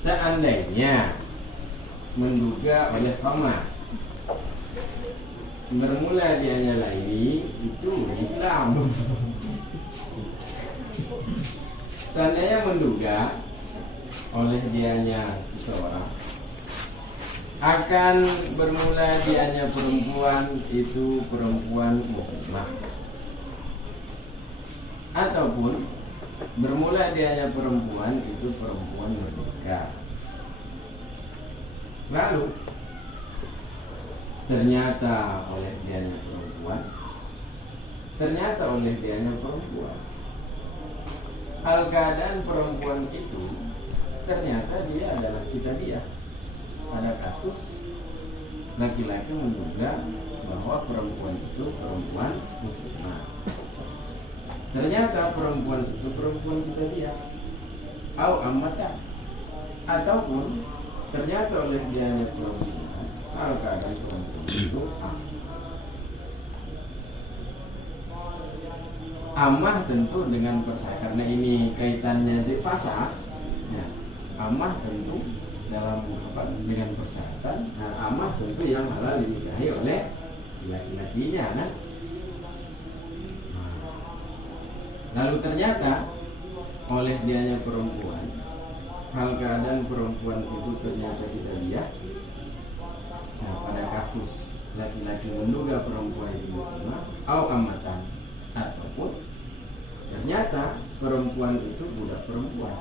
Seandainya menduga oleh paman bermula dianya ini itu Islam. Seandainya menduga oleh dianya seseorang akan bermula dianya perempuan itu perempuan muslimah, ataupun bermula dianya perempuan itu perempuan merdeka, lalu ternyata oleh dianya perempuan hal keadaan perempuan itu ternyata dia adalah dia. Pada kasus laki-laki menduga bahwa perempuan itu perempuan muslimah, ternyata perempuan itu perempuan dia, au amata, ataupun ternyata oleh dia perempuan hal keadaan perempuan itu amah tentu dengan persaya, karena ini kaitannya di fasah ya, amah tentu dalam dengan persyaratan. Nah, amah tentu yang halal dinikahi oleh laki-lakinya kan? Lalu ternyata oleh dianya perempuan hal keadaan perempuan itu ternyata tidak lihat. Nah, pada kasus laki-laki menduga perempuan itu muslimah au amatan, ataupun ternyata perempuan itu budak perempuan,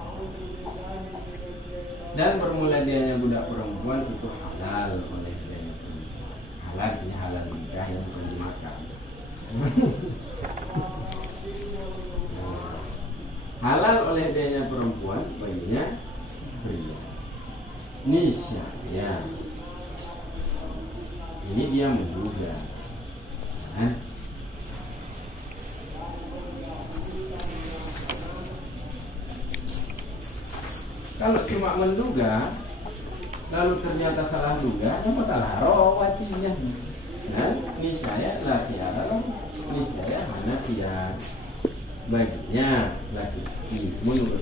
dan bermula dianya budak perempuan itu halal oleh dianya perempuan. Halal ini halal nikah yang bukan dimakan. Halal oleh dianya perempuan baginya pria. Nisya ya. Ini dia menduga. Nah, kalau cuma menduga lalu ternyata salah duga, ya matalah rawatinya. Nah, ini saya laki Arab, ini saya Hanafiah. Baginya laki menurut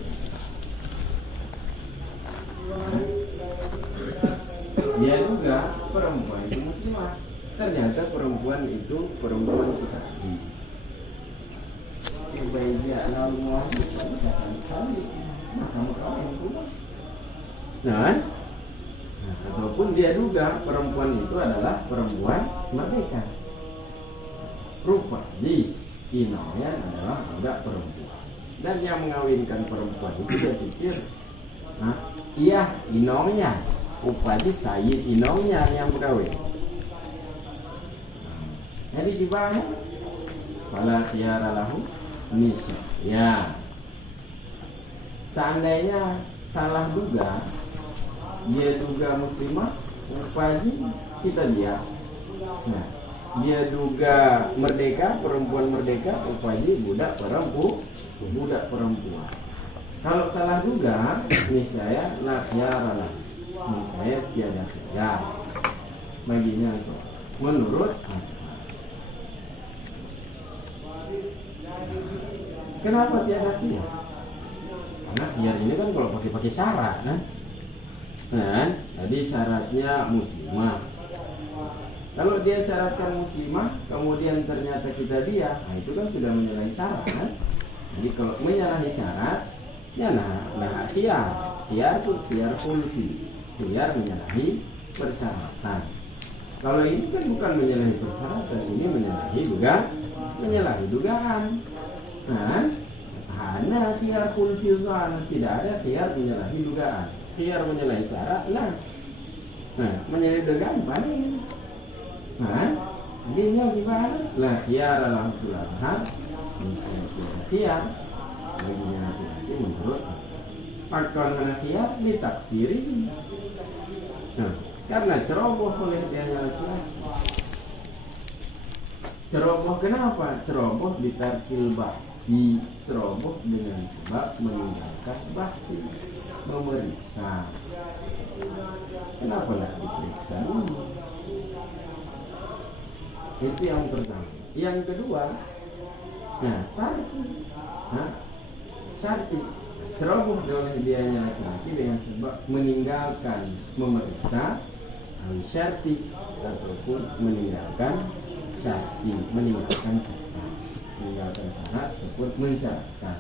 dia duga perempuan itu muslimah, ternyata perempuan itu perempuan tadi. Baiknya Allah nah, ataupun dia duga perempuan itu adalah perempuan merdeka, rupanya inoyan adalah budak perempuan, dan yang mengawinkan perempuan itu dia pikir iya inongnya, upadi sayyid inongnya yang berkawin. Jadi dibahas fala khiyara lahu nisya ya. Seandainya salah duga, dia duga muslimah, pagi kita dia. Nah, dia duga merdeka, perempuan merdeka, pagi budak perempuan. Kalau salah duga, niscaya la khiyara lahu, niscaya tiada khiyar baginya itu. Menurut kenapa tiada khiyar? Karena khiyar ini kan kalau pakai syarat kan? Nah, tadi syaratnya muslimah. Kalau dia syaratkan muslimah, kemudian ternyata kita dia, nah itu kan sudah menyalahi syarat kan? Jadi kalau menyalahi syarat, ya nah khiyar kulfi, khiyar menyalahi persyaratan. Kalau ini kan bukan menyalahi persyaratan, ini menyalahi dugaan. Nah, hanya khiyar kulfi tidak ada khiyar menyalahi dugaan. Khiyar menyalahi syarat lah. Nah, menyalahi dugaan paling. Nah, dia gimana? Lah khiyar lahu sulhan. Khiyar baginya laki-laki menurut faktor mana khiyar ditaksiri. Nah, karena ceroboh oleh dia laki-laki. Ceroboh kenapa? Ceroboh ditarkil bahsi, ceroboh dengan sebab meninggalkan bahsi, memeriksa. Kenapa nak diperiksa dulu? Itu yang pertama. Yang kedua, nah, syarti ceroboh oleh dianya laki-laki dengan sebab meninggalkan memeriksa al-syarti ataupun meninggalkan syarti, meninggalkan syarat ataupun mensyaratkan,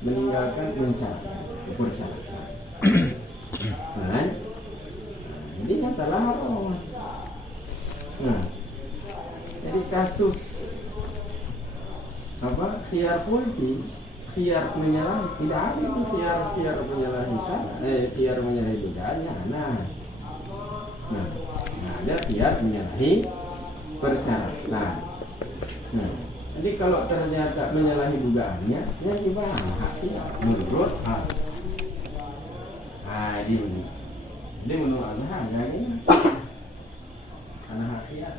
meninggalkan mensyaratkan ataupun syaratkan. Nah, jadi katalah haram. Nah, jadi kasus apa khiyar kulti, khiyar menyalahi, tidak ada itu khiyar menyalahi khiyar menyalahi bedanya. Nah, ada khiyar menyalahi persyaratan. Nah, jadi kalau ternyata menyalahi dugaannya, ya gimana? Haknya menurut hal. Nah, ini menurut Azhar, ya ini karena haknya.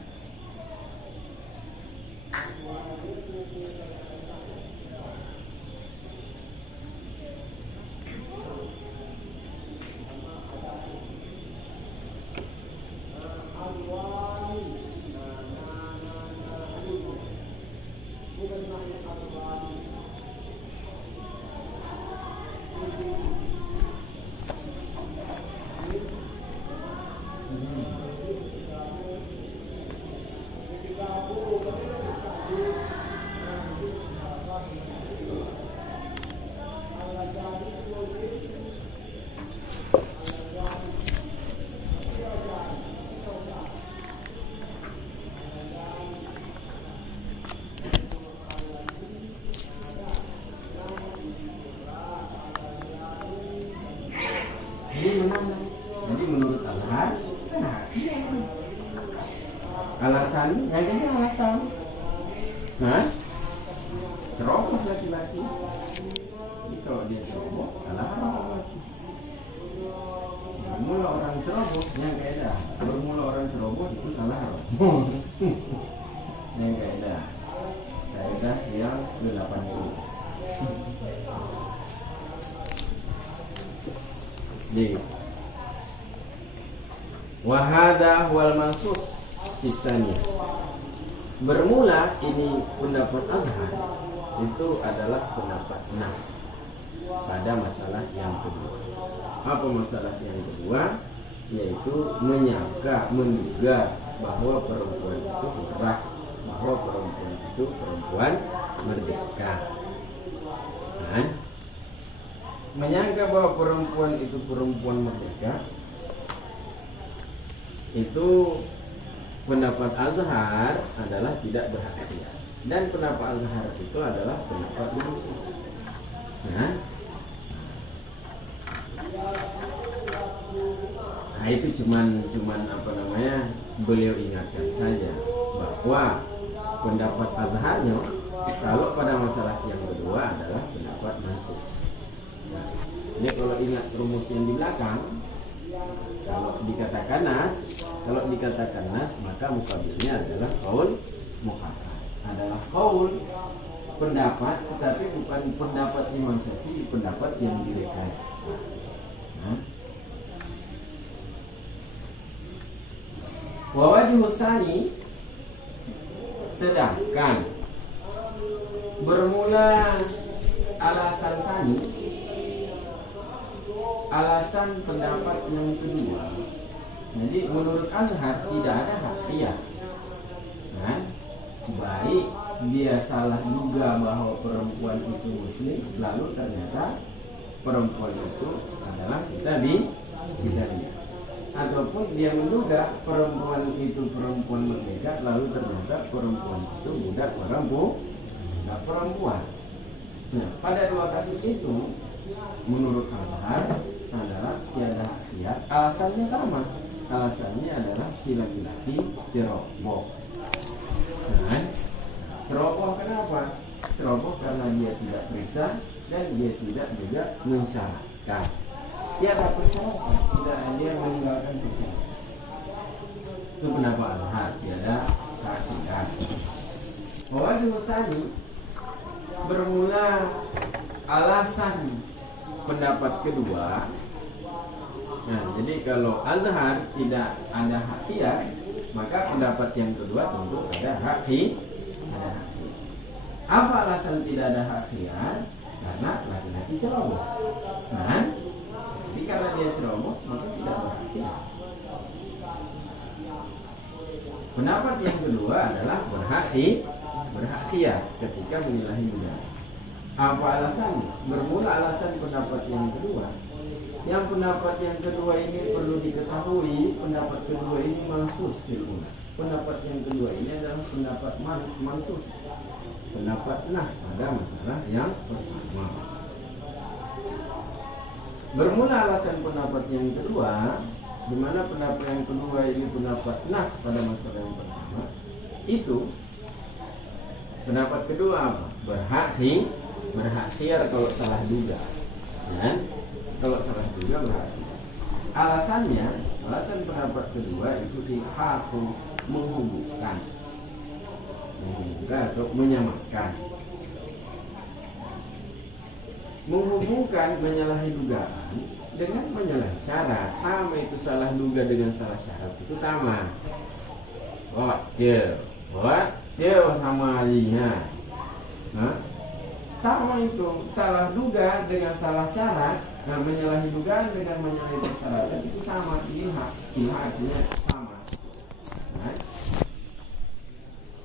Jadi menurut Azhar kan alasan, yang ini alasan, nah ceroboh laki-laki. Jadi kalau dia ceroboh, haram laki. Bermula orang ceroboh yang kaidah, bermula orang ceroboh itu salah haram. Yang kaidah yang ke-80. Jadi wahada wal mansus kisahnya. Bermula ini pendapat Azhar itu adalah pendapat Nas pada masalah yang kedua. Apa masalah yang kedua? Yaitu menyangka, menduga bahwa perempuan itu hurrah, bahwa perempuan itu perempuan merdeka. Nah, menyangka bahwa perempuan itu perempuan merdeka itu pendapat Azhar adalah tidak berhak, dan pendapat Azhar itu adalah pendapat Mansus. Nah, itu cuman apa namanya, beliau ingatkan saja bahwa pendapat Azharnya kalau pada masalah yang kedua adalah pendapat Mansus. Nah, ini kalau ingat rumus yang di belakang, kalau dikatakan nas, maka mukabilnya adalah qaul muqaddam, adalah qaul pendapat, tetapi bukan pendapat Imam Syafi'i, pendapat yang direkayasa. Nah, wa wajhu tsani, sedangkan bermula alasan tsani, alasan pendapat yang kedua. Jadi menurut Azhar tidak ada hak khiyar. Nah, baik dia salah duga bahwa perempuan itu muslim, lalu ternyata perempuan itu adalah kitabiyah, ataupun dia menduga perempuan itu perempuan merdeka, lalu ternyata perempuan itu budak perempuan. Nah, pada dua kasus itu menurut Azhar adalah tiada hak khiyar. Alasannya sama. Alasannya adalah si laki-laki ceroboh. Nah, ceroboh kenapa? Ceroboh karena dia tidak periksa dan dia tidak juga mensyaratkan. Tiada persyaratan, tidak dia meninggalkan persyaratan. Itu pendapat Azhar, tiada hak khiyar. Wajhu tsani, bermula alasan pendapat kedua. Nah, jadi kalau Azhar tidak ada hak khiyar, maka pendapat yang kedua tentu ada hak khiyar. Apa alasan tidak ada hak khiyar? karena laki-laki ceroboh. Nah, jadi karena dia ceroboh maka tidak berhak khiyar. Pendapat yang kedua adalah berhak khiyar ketika menyalahi dugaan. Apa alasannya? Bermula alasan pendapat yang kedua. Yang pendapat yang kedua ini perlu diketahui, pendapat kedua ini mansus fil ula. Pendapat yang kedua ini adalah pendapat mansus, pendapat nas pada masalah yang pertama. Bermula alasan pendapat yang kedua, di mana pendapat yang kedua ini pendapat nas pada masalah yang pertama. Itu pendapat kedua apa? Berhak khiyar kalau salah duga. Dan kalau salah duga berhak khiyar. Alasan pendapat kedua itu ilhaku, menghubungkan atau menyamakan. Menghubungkan menyalahi dugaan dengan menyalahi syarat. Sama itu, salah duga dengan salah syarat itu sama. Wakil sama lihat. Sama itu, salah duga dengan salah syarat. Nah, menyalahi dugaan dengan menyalahi persyaratan itu sama. Ilhak artinya sama. Nah,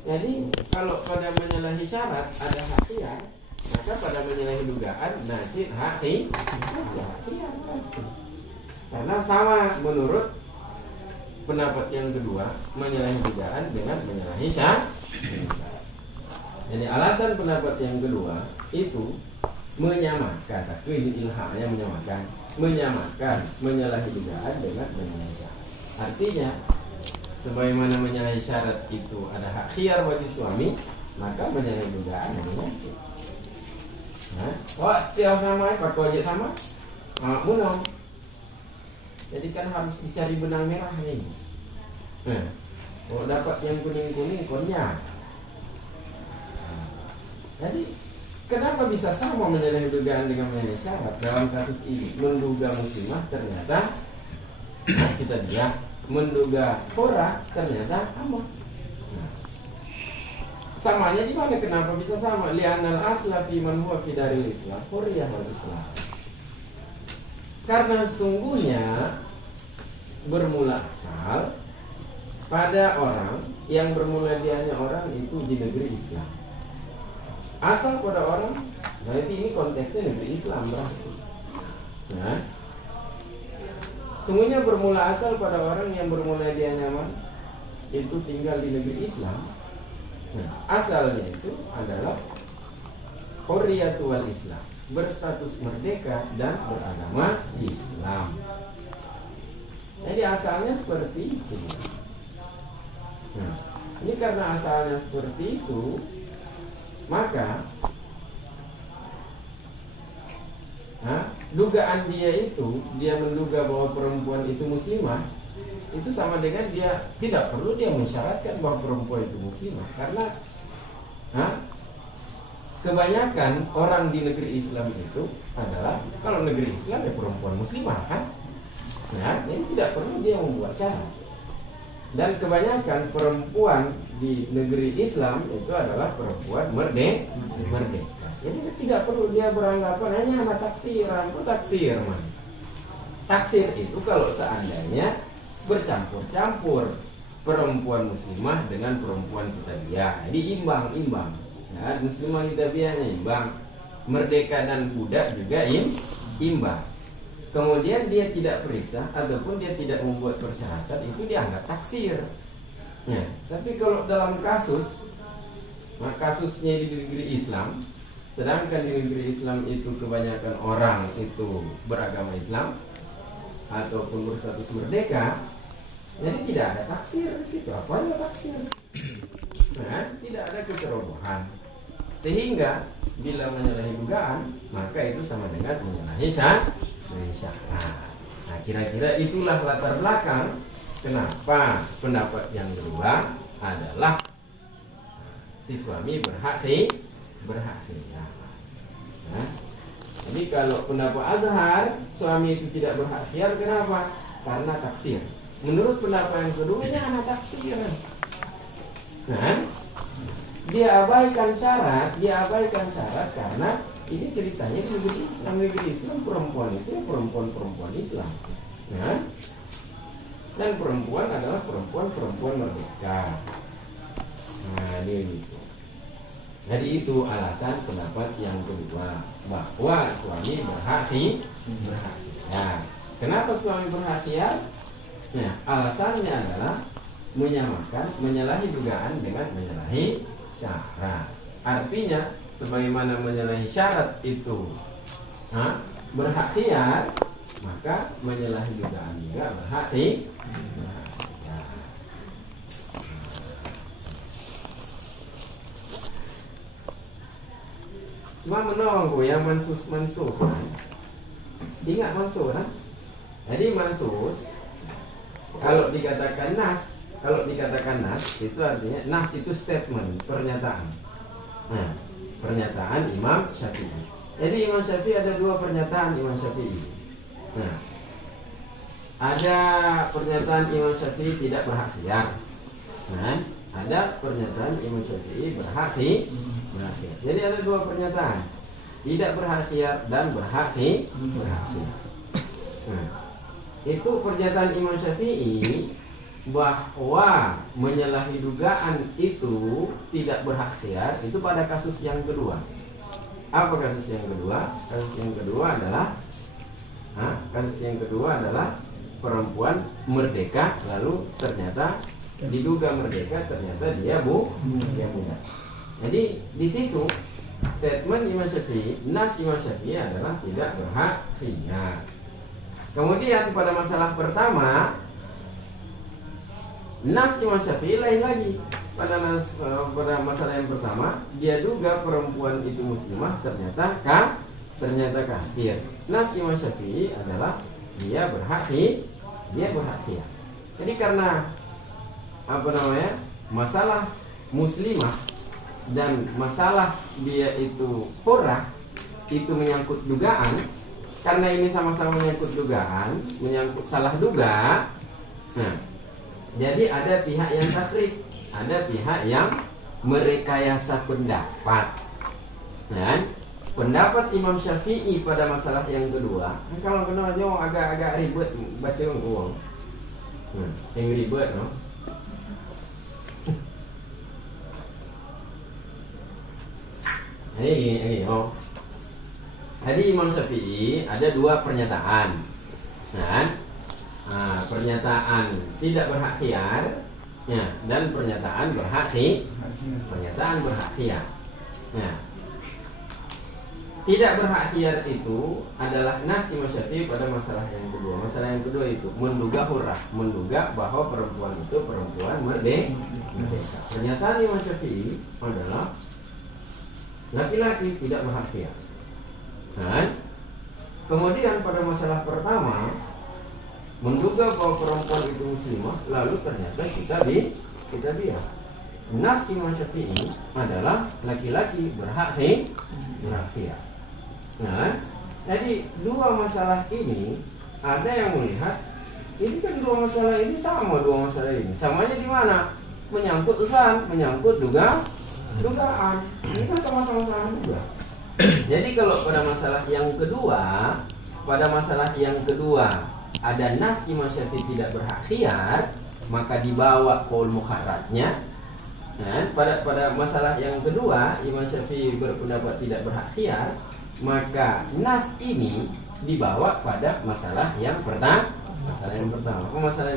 jadi kalau pada menyalahi syarat ada hak khiyar, maka pada menyalahi dugaan nasib hak khiyar. Karena sama menurut pendapat yang kedua, menyalahi dugaan dengan menyalahi syarat. Jadi alasan pendapat yang kedua itu menyamakan, tapi ilhamnya menyamakan menyalahi dugaan dengan menyalahi syarat. Artinya sebagaimana menyalahi syarat itu ada hak khiyar bagi suami, maka menyalahi dugaan dengan tiap sama, pakai wajib sama, munong. Jadi kan harus dicari benang merahnya ini. Kalau dapat yang kuning-kuning, konyak. Jadi kenapa bisa sama menyalahi dugaan dengan menyalahi syarat? Dalam kasus ini menduga muslimah ternyata kita lihat, menduga hora ternyata aman. Samanya di mana? Kenapa bisa sama? Li'anal asla fi man huwa fi daril Islam hurriyah wal Islam. Karena sungguhnya bermula asal pada orang yang bermula dianya orang itu di negeri Islam. Asal pada orang, berarti ini konteksnya negeri Islam berarti. Nah, sungguhnya bermula asal pada orang yang bermula dia nyaman itu tinggal di negeri Islam. Nah, asalnya itu adalah hurriyatu wal Islam, berstatus merdeka dan beragama Islam. Jadi asalnya seperti itu. Nah, ini karena asalnya seperti itu, maka dugaan dia itu, dia menduga bahwa perempuan itu muslimah, itu sama dengan dia tidak perlu dia mensyaratkan bahwa perempuan itu muslimah. Karena kebanyakan orang di negeri Islam itu adalah, kalau negeri Islam ya perempuan muslimah kan. Nah, ini tidak perlu dia membuat syarat. Dan kebanyakan perempuan di negeri Islam itu adalah perempuan merdeka. Jadi tidak perlu dia beranggapan hanya anak taksiran. Itu taksir, man. Taksir itu kalau seandainya bercampur-campur perempuan muslimah dengan perempuan kitabiah. Jadi imbang. Ya, muslimah kitabiahnya imbang, merdeka dan budak juga imbang. Kemudian dia tidak periksa ataupun dia tidak membuat persyaratan, itu dianggap taksir. Ya, tapi kalau dalam kasusnya di negeri Islam, sedangkan di negeri Islam itu kebanyakan orang itu beragama Islam ataupun berstatus merdeka, jadi tidak ada taksir di situ. Apa ada taksir? Nah, tidak ada kecerobohan. Sehingga bila menyalahi dugaan, maka itu sama dengan menyalahi syarat. Nah, kira-kira itulah latar belakang kenapa pendapat yang kedua adalah si suami berhak khiyar. Nah, jadi kalau pendapat Azhar, suami itu tidak berhak khiyar, kenapa? Karena taksir. Menurut pendapat yang kedua, ini anak taksir. Nah, dia abaikan syarat karena ini ceritanya di negeri Islam. Negeri Islam perempuan itu perempuan Islam, ya. Dan perempuan adalah perempuan merdeka. Nah, dia gitu. Jadi itu alasan pendapat yang kedua, bahwa suami berhak. Ya. Kenapa suami berhak? Nah, alasannya adalah menyalahi dugaan dengan menyalahi syarat. Artinya, sebagaimana menyalahi syarat itu berhak khiyar, maka menyalahi dugaan juga berhak khiyar. Cuma menunggu yang mansus. Ingat mansus kan? Jadi mansus kalau dikatakan nas itu artinya nas itu statement, pernyataan. Nah, pernyataan Imam Syafi'i. Jadi Imam Syafi'i ada dua pernyataan Imam Syafi'i. Nah, ada pernyataan Imam Syafi'i tidak berhak khiyar. Nah, ada pernyataan Imam Syafi'i berhak khiyar. Jadi ada dua pernyataan, tidak berhak khiyar dan berhak khiyar. Nah, itu pernyataan Imam Syafi'i bahwa menyalahi dugaan itu tidak berhak khiyar itu pada kasus yang kedua. Apa kasus yang kedua? Kasus yang kedua adalah perempuan merdeka lalu ternyata diduga merdeka ternyata dia budak. Jadi di situ statement Imam Syafi'i, nas Imam Syafi'i adalah tidak berhak khiyar. Kemudian pada masalah pertama, nas Imam Syafi'i lain lagi. Pada masalah yang pertama, dia duga perempuan itu muslimah ternyata kafir. Nas Imam Syafi'i adalah dia berhak khiyar. Jadi karena masalah muslimah dan masalah dia itu hurrah itu menyangkut dugaan. Karena ini sama-sama menyangkut dugaan, menyangkut salah duga. Nah, jadi ada pihak yang takrif, ada pihak yang merekayasa pendapat. Nah, pendapat Imam Syafi'i pada masalah yang kedua, kalau kenal aja agak ribet baca uang. Yang ribet, no? Ini. Jadi Imam Syafi'i ada dua pernyataan. Pernyataan tidak berhak khiyar, ya, dan pernyataan berhak khiyar. Nah, tidak berhak khiyar itu adalah nas Imam Syafi'i pada masalah yang kedua. Masalah yang kedua itu menduga hurrah, menduga bahwa perempuan itu perempuan merdeka. Pernyataan Imam Syafi'i adalah laki-laki tidak berhak khiyar. Nah, kemudian pada masalah pertama menduga bahwa perempuan itu muslimah, lalu ternyata kita biar. Nas Imam Syafi'i adalah laki-laki berhak khiyar. Nah, jadi dua masalah ini ada yang melihat ini kan dua masalah ini sama. Samanya di mana? Menyangkut menyangkut dugaan. Ini kan sama-sama salah juga. Jadi kalau pada masalah yang kedua ada nas Imam Syafi'i tidak berhak khiyar, maka dibawa qaul mukharratnya. Dan pada masalah yang kedua Imam Syafi'i berpendapat tidak berhak khiyar, maka nas ini dibawa pada masalah yang pertama. Masalah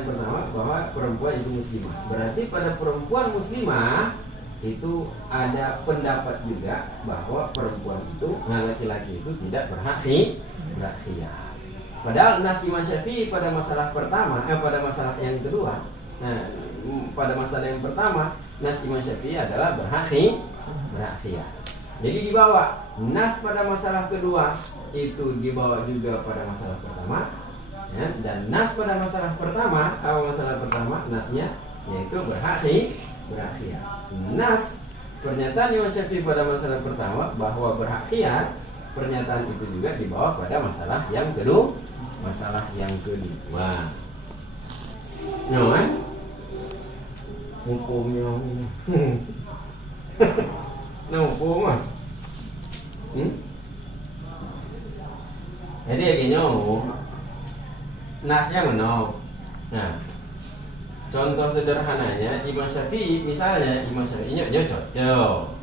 yang pertama bahwa perempuan itu muslimah. Berarti pada perempuan muslimah itu ada pendapat juga bahwa perempuan itu, laki-laki itu tidak berhak khiyar. Padahal nas Imam Syafi'i pada masalah pertama, pada masalah yang kedua, pada masalah yang pertama nas Imam Syafi'i adalah berhak khiyar. Jadi dibawa nas pada masalah kedua itu dibawa juga pada masalah pertama, ya, dan nas pada masalah pertama, nasnya yaitu berhak khiyar. Nas pernyataan Imam Syafi'i pada masalah pertama bahwa berhak khiyar, pernyataan itu juga dibawa pada masalah yang kedua. Nah, hukumnya hukum mah Jadi akhirnya nasnya menol. Nah, contoh sederhananya Imam Syafi'i, misalnya Imam Syafi'i nyocok.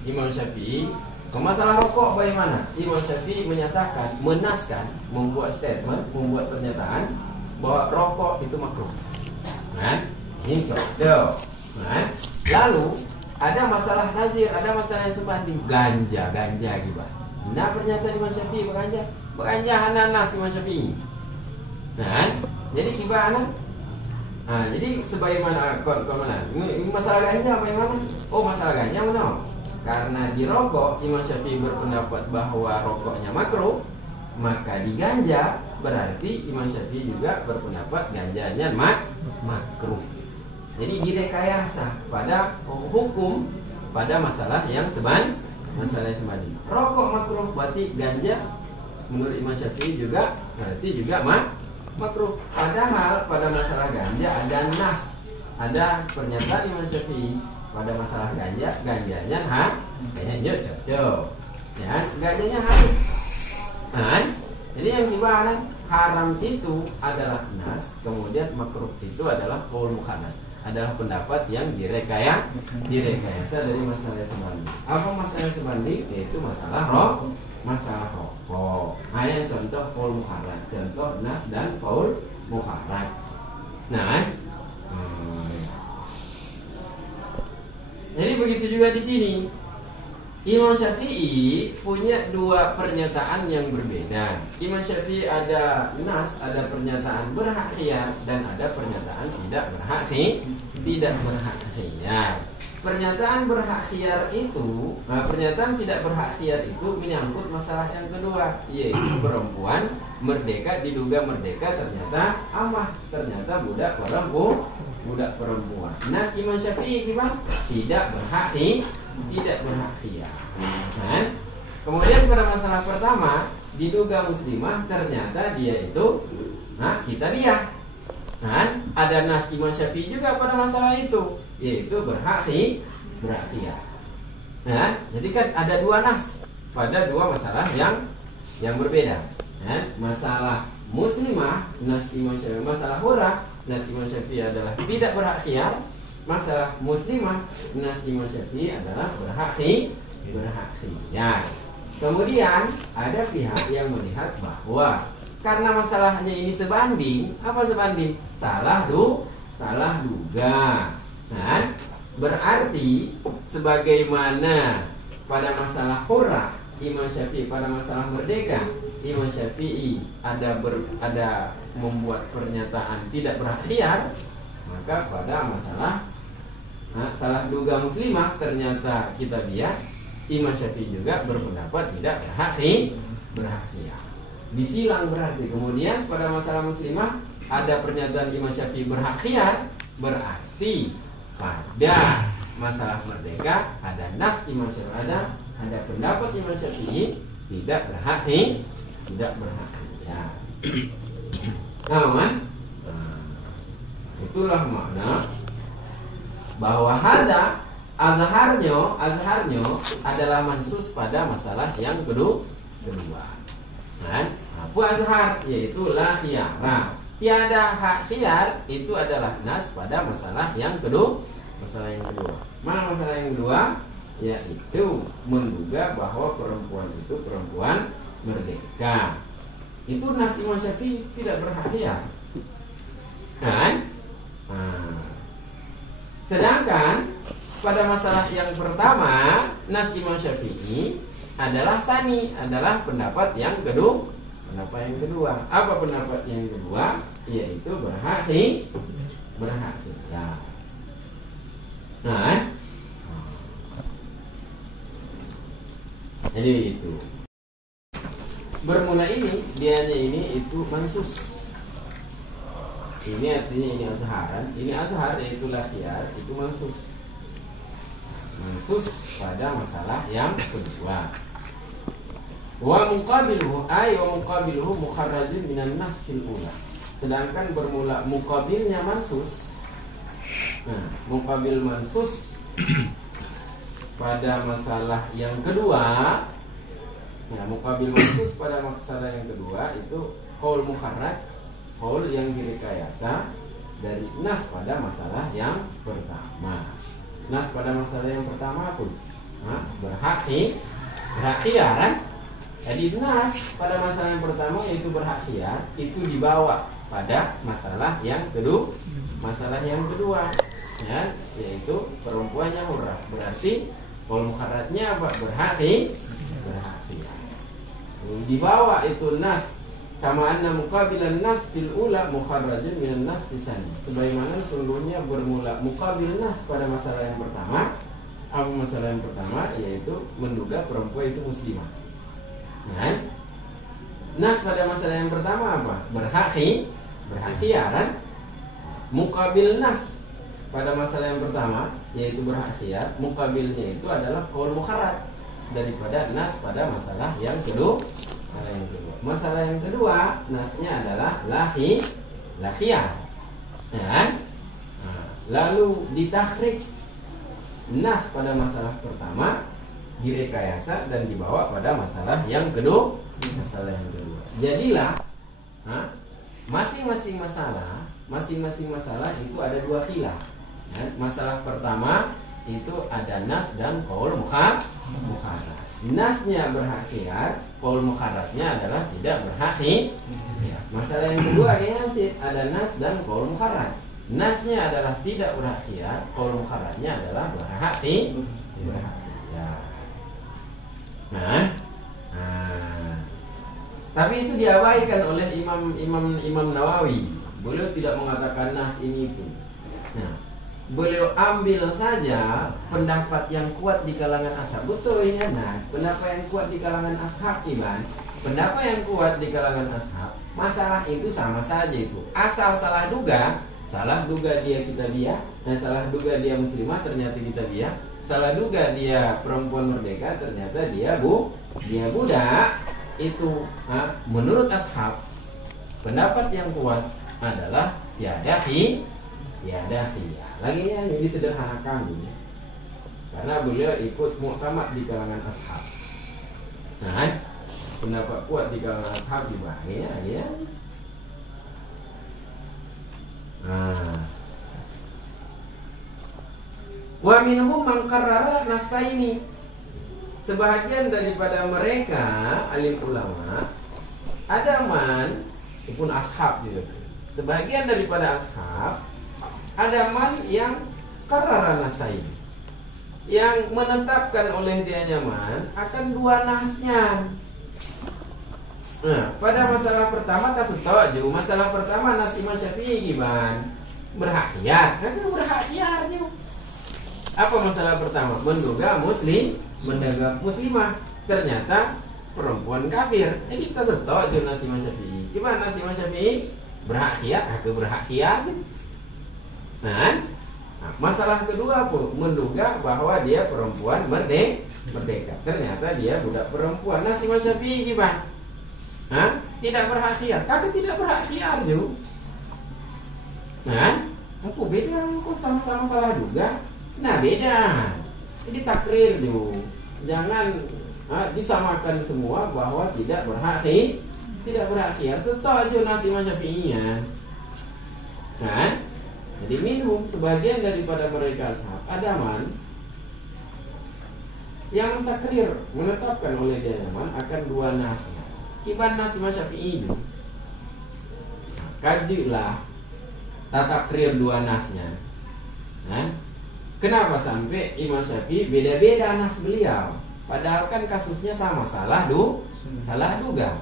Imam Syafi'i ke masalah rokok bagaimana? Imam Syafi'i menyatakan, menaskan, membuat statement, membuat pernyataan bahwa rokok itu makruh. Nah, ini contoh. Nah, lalu ada masalah nazir, ada masalah yang sebanding ganja gibah. Nah, pernyataan Imam Syafi'i berganja hananas Imam Syafi'i. Nah, jadi gimana? Nah, jadi sebagaimana ini masalah ganja bagaimana? Oh, masalah ganja mana? Karena di rokok Imam Syafi'i berpendapat bahwa rokoknya makruh, maka di ganja berarti Imam Syafi'i juga berpendapat ganjanya makruh. Jadi direkayasa pada hukum pada masalah yang sebanding. Rokok makruh berarti ganja menurut Imam Syafi'i juga berarti juga makruh. Padahal pada masalah ganja ada nas, ada pernyataan Imam Syafi'i pada masalah ganjanya kayaknya cocok. Ya, ganjanya harus. Nah, jadi yang gimana? Haram itu adalah nas, kemudian makruh itu adalah qaul mukhalaf, adalah pendapat yang direkayasa dari masalah yang sebanding. Apa masalah yang sebanding? Yaitu masalah rokok. Nah, yang contoh qaul mukhalaf, contoh nas dan qaul mukhalaf. Nah, jadi begitu juga di sini. Imam Syafi'i punya dua pernyataan yang berbeda. Imam Syafi'i ada nas, ada pernyataan berhak khiyar dan ada pernyataan tidak berhak khiyar. Pernyataan berhak khiyar itu, pernyataan tidak berhak khiyar itu menyangkut masalah yang kedua, yaitu perempuan merdeka, diduga merdeka ternyata amah, ternyata budak perempuan. Nas Imam Syafi'i gimana? Tidak berhak khiyar. Nah, kemudian pada masalah pertama, diduga muslimah ternyata dia itu kitabiyah. Nah, ada nas Imam Syafi'i juga pada masalah itu, yaitu berhak khiyar. Nah, jadi kan ada dua nas pada dua masalah yang berbeda. Nah, masalah muslimah nas Imam Syafi'i, masalah hurah nas Imam Syafi'i adalah tidak berhak khiyar. Masalah muslimah nas Imam Syafi'i adalah berhak khiyar. Kemudian ada pihak yang melihat bahwa karena masalahnya ini sebanding, apa sebanding? Salah duga. Nah, berarti sebagaimana pada masalah hurah Imam Syafi'i, pada masalah merdeka Imam Syafi'i ada membuat pernyataan tidak berhak khiyar, maka pada masalah salah duga muslimah ternyata kitabiyah, Imam Syafi'i juga berpendapat tidak berhak khiyar. Disilang berarti. Kemudian pada masalah muslimah ada pernyataan Imam Syafi'i berhak khiyar, berarti pada masalah merdeka ada nas Imam Syafi'i, ada pendapat Imam Syafi'i tidak berhak khiyar. Itulah makna bahwa azharnya adalah mansus pada masalah yang kedua. Kan? Apa azhar? Yaitu la khiyara. Tiada hak khiyar itu adalah nas pada masalah yang kedua. Mana masalah yang kedua? Yaitu menduga bahwa perempuan itu perempuan merdeka. Itu nas Imam Syafi'i tidak berhak khiyar. Kan? Sedangkan pada masalah yang pertama, nas Imam Syafi'i adalah sani, adalah pendapat yang kedua. Apa pendapat yang kedua? Yaitu berhak khiyar. Nah, jadi itu. Bermula ini, dianya ini itu mansus. Ini artinya ini azharan, ini azhar yaitu la khiyar, itu mansus pada masalah yang kedua. Wa muqabiluhu mukharrajun minan nas fil ula. Sedangkan bermula muqabilnya mansus. Nah, muqabil mansus pada masalah yang kedua Nah, muqabil mansus pada masalah yang kedua itu qaul mukharraj, qaul yang direkayasa dari nas pada masalah yang pertama. Nas pada masalah yang pertama pun berhak khiyar. Jadi nas pada masalah yang pertama yaitu berhak khiyar itu dibawa pada masalah yang kedua. Masalah yang kedua ya, yaitu perempuannya hurrah. Berarti qaul mukharrajnya apa? Berhak khiyar. Dibawa itu nas kama anna muqabilan nas fil ula mukharrajun minan nas fisani. Sebagaimana sungguhnya bermula muqabil nas pada masalah yang pertama. Apa masalah yang pertama? Yaitu menduga perempuan itu muslimah. Nah, nas pada masalah yang pertama apa? Berhak khiyaran. Muqabil nas pada masalah yang pertama yaitu berhak khiyar. Muqabilnya itu adalah qaul mukharraj daripada nas pada masalah yang kedua. Masalah yang kedua nasnya adalah la khiyar. Ya. Lalu ditakhrij nas pada masalah pertama direkayasa dan dibawa pada masalah yang kedua. Jadilah masing-masing masalah itu ada dua khilaf. Ya. Masalah pertama itu ada nas dan qaul mukharraj. Nasnya berhak khiyar, qaul mukharrajnya adalah tidak berhak khiyar. Masalah yang kedua ada nas dan qaul mukharraj. Nasnya adalah tidak berhak khiyar, qaul mukharrajnya adalah berhak khiyar. Nah, tapi itu diabaikan oleh Imam Nawawi. Beliau tidak mengatakan nas ini itu. Nah, beliau ambil saja pendapat yang kuat di kalangan ashab. Betul ini nas. Pendapat yang kuat di kalangan ashab Iban. Pendapat yang kuat di kalangan ashab. Masalah itu sama saja itu. Asal salah duga dia kitabiah, dan salah duga dia muslimah ternyata kitabiah. Salah duga dia perempuan merdeka ternyata dia budak. Itu menurut ashab pendapat yang kuat adalah tiada khiyar. Lagi ini disederhanakan ini. Karena beliau ikut muktamad di kalangan ashab. Nah, pendapat kuat di kalangan ashab dibahaya ya. Wa minhum man qarrara nasaini. Sebahagian daripada mereka alim ulama ada man pun ashab juga. Sebagian daripada ashab ada man yang qarrara nasaini, yang menetapkan oleh dia nyaman akan dua nasnya. Nah, pada masalah pertama tak setuju. Masalah pertama nas Imam Syafi'i giban berhak khiyar. Kan berhak khiyar dia. Apa masalah pertama? Menduga muslimah. Ternyata perempuan kafir. Jadi kita setuju nas Imam Syafi'i. Gimana nas Imam Syafi'i? Berhak khiyar, berhak khiyar. Nah, masalah kedua pun menduga bahwa dia perempuan merdeka. Ternyata dia budak perempuan. Nas Imam Syafi'i gimana? Tidak berhak khiyar. Kakak tidak berhak khiyar juga. Nah, aku beda, kok sama-sama salah juga. Nah, beda. Jadi takrir juga. Jangan disamakan semua bahwa tidak berhak khiyar. Tetap aja nas Imam Syafi'inya. Nah, jadi minhum sebagian daripada mereka ashab adaman yang takrir menetapkan oleh dia nyaman akan dua nasnya. Kiban nas Imam Syafi'i itu kajilah takrir dua nasnya. Nah, kenapa sampai Imam Syafi'i beda-beda nas beliau? Padahal kan kasusnya sama, salah duga.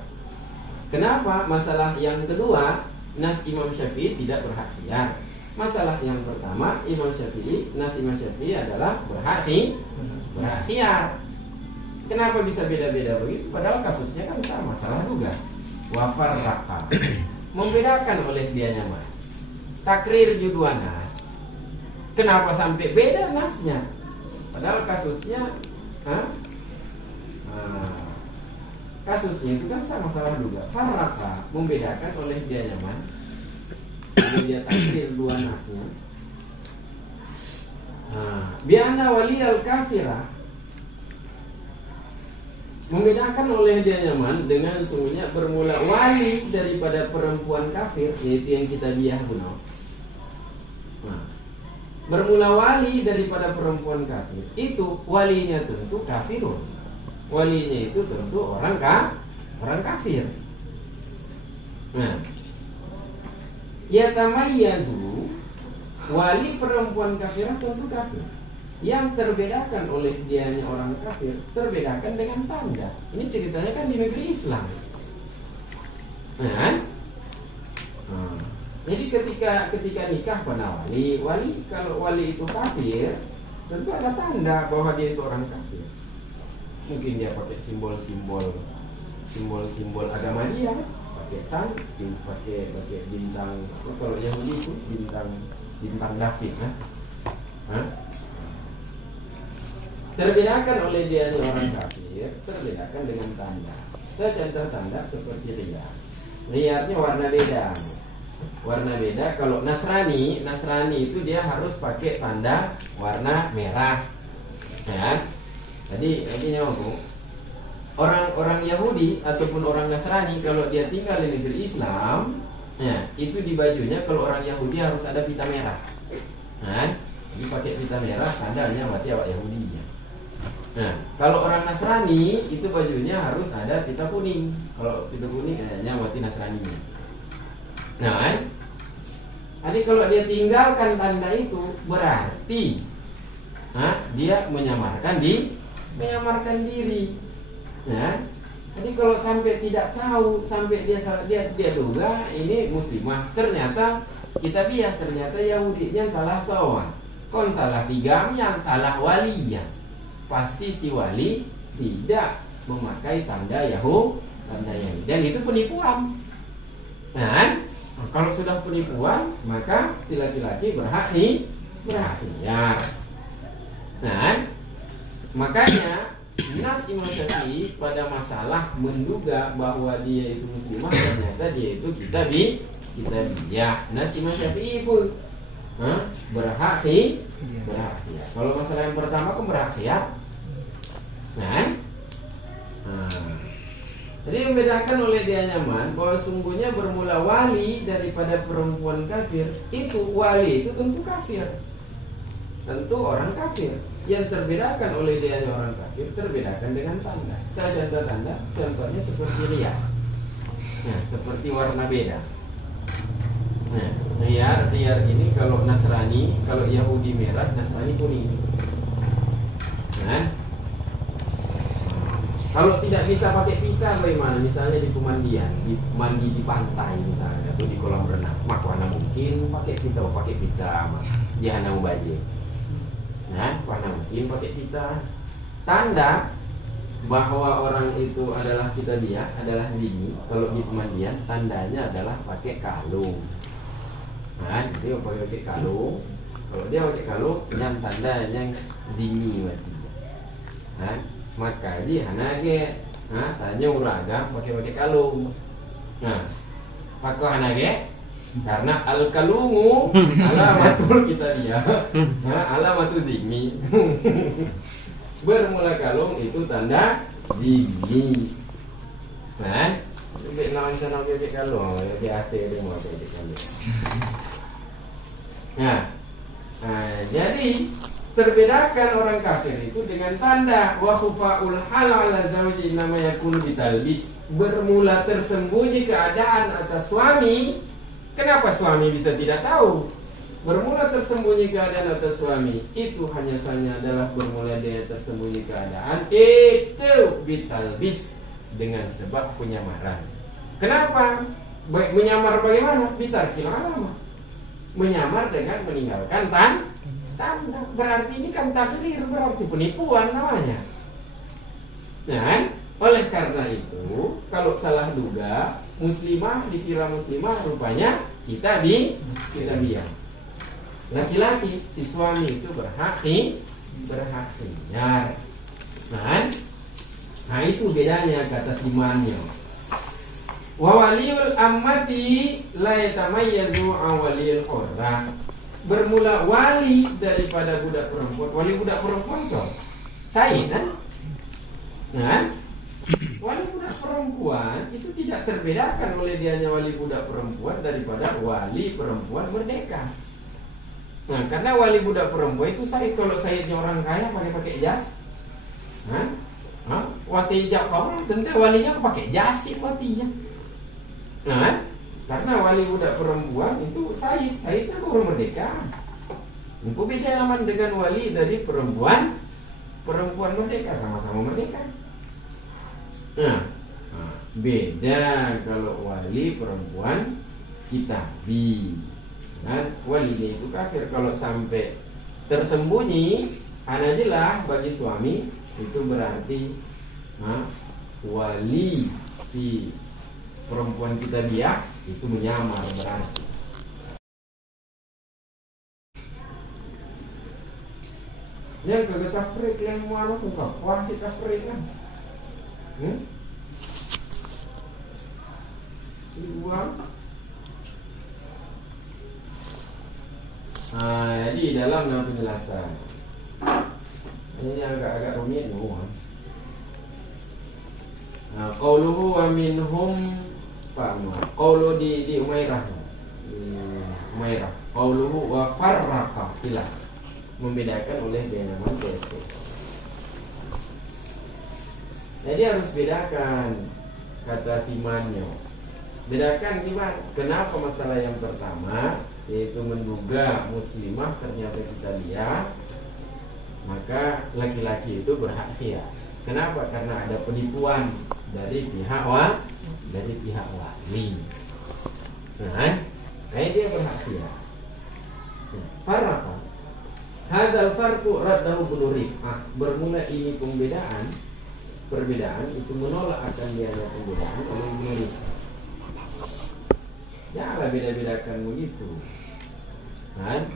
Kenapa? Masalah yang kedua nas Imam Syafi'i tidak berhak khiyar. Masalah yang pertama nas Imam Syafi'i adalah berhak khiyar. Kenapa bisa beda-beda begitu? Padahal kasusnya kan sama, salah duga. Wafar raka membedakan oleh dia nyaman. Takrir dua nas. Kenapa sampai beda nasnya? Padahal kasusnya kasusnya itu kan sama, salah duga. Farraka membedakan oleh dia nyaman. Sambil dia takrir dua nasnya. Bi'anna waliyal kafirah membedakan oleh dia nyaman dengan sungguhnya bermula wali daripada perempuan kafir, yaitu yang kita biah bunuh. Nah, bermula wali daripada perempuan kafir itu walinya tentu kafirun, walinya itu tentu orang kafir. Nah, yatamayyazu, wali perempuan kafirah tentu kafir. Yang terbedakan oleh dianya orang kafir, terbedakan dengan tanda. Ini ceritanya kan di negeri Islam. Nah, jadi ketika nikah pada wali kalau wali itu kafir, tentu ada tanda bahwa dia itu orang kafir. Mungkin dia pakai simbol-simbol agama dia, pakai salib, pakai bintang. Kalau Yahudi itu bintang David, terbedakan oleh dia orang kafir, terbedakan dengan tanda. Contoh tanda seperti riyad. Riyadnya warna beda. Warna beda. Kalau Nasrani itu dia harus pakai tanda warna merah. Ya. Jadi nyambung. Orang Yahudi ataupun orang Nasrani kalau dia tinggal di negeri Islam, ya, itu di bajunya kalau orang Yahudi harus ada pita merah. Nah, ini pakai pita merah tandanya berarti awak Yahudi. Nah, kalau orang Nasrani itu bajunya harus ada pita kuning. Kalau pita kuning kayaknya berarti Nasrani. Nah, jadi kalau dia tinggalkan tanda itu berarti dia menyamarkan diri. Nah, jadi kalau sampai tidak tahu, sampai dia duga ini muslimah, ternyata kita biar ternyata Yahudinya talah sawan, kon talah tigam yang talah waliyah. Pasti si wali tidak memakai tanda Yahudi, dan itu penipuan. Nah, kalau sudah penipuan, maka si laki-laki berhak ya. Nah, makanya Nas Imam Syafi'i pada masalah menduga bahwa dia itu muslimah, ternyata dia itu kita ya. Nas Imam Syafi'i pun berhak ya. Kalau masalah yang pertama kan berhak ya. Nah, jadi membedakan oleh dia nyaman bahwa sungguhnya bermula wali daripada perempuan kafir, itu wali itu tentu kafir, tentu orang kafir. Yang terbedakan oleh dia orang kafir terbedakan dengan tanda. Tanda, contohnya seperti riyad. Nah, seperti warna beda. Nah, riyad ini kalau Nasrani, kalau Yahudi merah, Nasrani kuning. Nah, kalau tidak bisa pakai pita bagaimana? Misalnya di pemandian, mandi di pantai misalnya, atau di kolam renang, maka mana mungkin pakai pita, jangan mau baju. Nah, mana mungkin pakai pita. Tanda bahwa orang itu adalah dia, adalah zimi. Kalau di pemandian, tandanya adalah pakai kalung. Nah, dia pakai kalung. Kalau dia pakai kalung, yang tandanya zimi berarti. Nah, maka dia tanya uraga pakai kalung. Nah, pakai hanage karena al-kalungu alamatul kita dia. Alamatul zimi. Bermula kalung itu tanda zimi. Nah, lebih nawan sana pakai kalung, dia ate dia mau pakai kalung. Nah, jadi terbedakan orang kafir itu dengan tanda wa khufaul hal ala zawji nama yakun bitalbis, bermula tersembunyi keadaan atas suami. Kenapa suami bisa tidak tahu? Bermula tersembunyi keadaan atas suami itu hanya saja adalah bermula dia tersembunyi keadaan itu bitalbis, dengan sebab penyamaran. Kenapa? Menyamar bagaimana? Bitarkil alama, menyamar dengan meninggalkan tanda. Berarti ini kan takdir, berarti penipuan namanya. Nah, oleh karena itu kalau salah duga muslimah dikira muslimah, rupanya kita diam. Laki-laki si suami itu berhak hiyar. Nah, itu bedanya kata simannya. Wa waliul ammati la yatamayyazu an waliyil hurrah. Bermula wali daripada budak perempuan. Wali budak perempuan itu sayin kan? Nah, perempuan itu tidak terbedakan oleh dianya wali budak perempuan daripada wali perempuan merdeka. Nah, karena wali budak perempuan itu kalau saya orang kaya pakai jas, wati hijab kau tentu walinya pakai jas sih watinya. Nah, karena wali budak perempuan itu Said kan orang merdeka. Itu beda aman dengan wali dari perempuan merdeka, sama-sama merdeka. Nah, beda kalau wali perempuan kitabi. Nah, walinya itu kafir. Kalau sampai tersembunyi, anajilah bagi suami itu berarti wali si perempuan kita dia itu menyamar berarti. Yang kagak tafrik yang mau tuh kuat kita tafrik kan? Uang. Jadi dalam penjelasan ini agak rumit loh. Qauluhu wa minhum qaulu di Umairah. Qauluhu wa farraqa ilah. Membedakan oleh bilangan TSP. Jadi harus bedakan kata simanyo. Bedakan gimana? Kenapa masalah yang pertama yaitu menduga muslimah ternyata kita lihat, maka laki-laki itu berhak khiyar. Kenapa? Karena ada penipuan dari pihak wali. Nah, dia berhak khiyar. Farraqa. Hadzal farqu raddahu Ibnu bermula ini perbedaan itu menolak akan dianya pembedaan oleh Ibnu Rif'ah. Janganlah beda-bedakan begitu. Kan?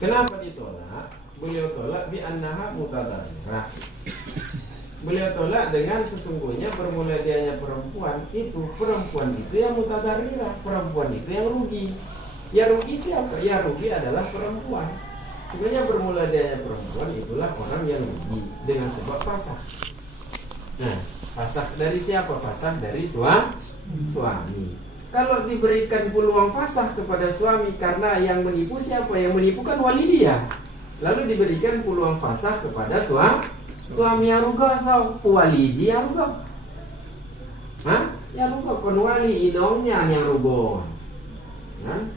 Kenapa ditolak? Beliau tolak bi annaha mutadarrah. Beliau tolak dengan sesungguhnya bermula dianya perempuan itu yang mutadarrirah, perempuan itu yang rugi. Ya rugi siapa? Ya rugi adalah perempuan. Sebenarnya bermula dianya perempuan itulah orang yang rugi dengan sebab fasakh. Nah, fasakh dari siapa? Fasakh dari suami. Kalau diberikan peluang fasakh kepada suami karena yang menipu siapa? Yang menipu kan wali dia. Lalu diberikan peluang fasakh kepada suami yang ruga atau wali dia yang ruga. Yang ruga penwali inongnya yang ruga.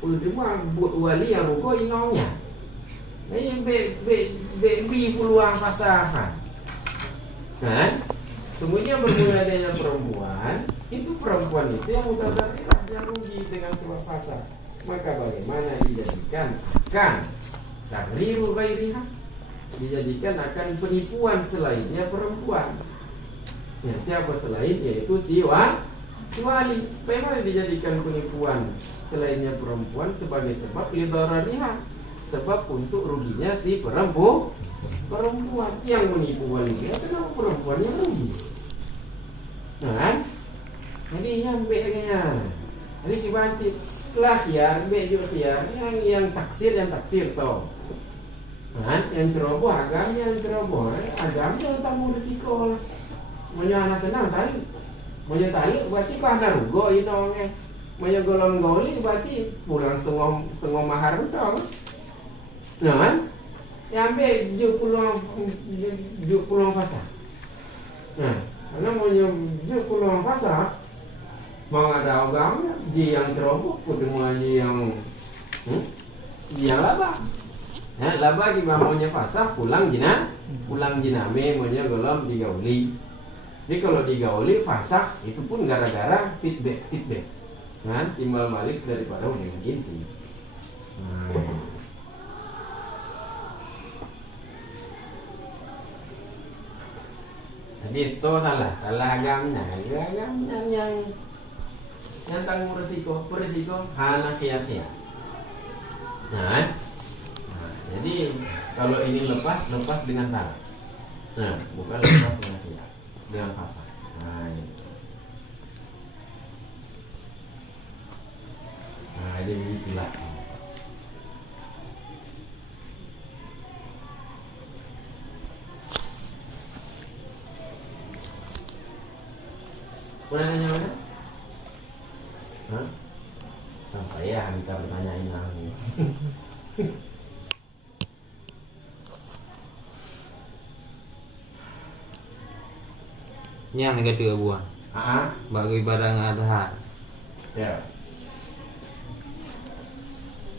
Cuma buat wali yang rugo inongnya. Ini be peluang pasangan. Kan? Semuanya bermula dengan perempuan. Itu perempuan itu yang mutadarrirah, yang rugi dengan sebab pasar. Maka bagaimana dijadikan akan tahriru ghairiha? Dijadikan akan penipuan selainnya perempuan. Ya, siapa selain? Yaitu si wali. Bagaimana dijadikan penipuan selainnya perempuan sebagai sebab lidarariha, sebab untuk ruginya si perempuan yang menipu walinya. Kenapa perempuan yang rugi? Nah, jadi yang B-nya jadi dibanti lah ya, B juga ya, yang taksir toh. Nah, yang ceroboh agamanya yang tanggung risiko. Punya anak tenang tali, punya tali berarti pada rugo inongnya. Maya golong goli berarti pulang setengah mahar dong. Nah, yang ambil 70 pasar. Nah, karena mau 70 pasar, mau ada agama dia yang ceroboh, kedua yang laba. Nah, laba gimana maunya pasar pulang jiname maunya golong digauli. Jadi kalau digauli pasar itu pun gara-gara feedback. Timbal balik daripada dengan inti. Jadi itu salah agamnya yang tanggung berisiko hana kia. Nah, jadi kalau ini lepas dengan talak. Nah, bukan lepas dengan kia, dengan pasang. Jadi begitulah. Pernah nanya mana? Hah? Sampai ya minta bertanyain lagi. Yang kedua buah. Bagi barang adhar. Ya.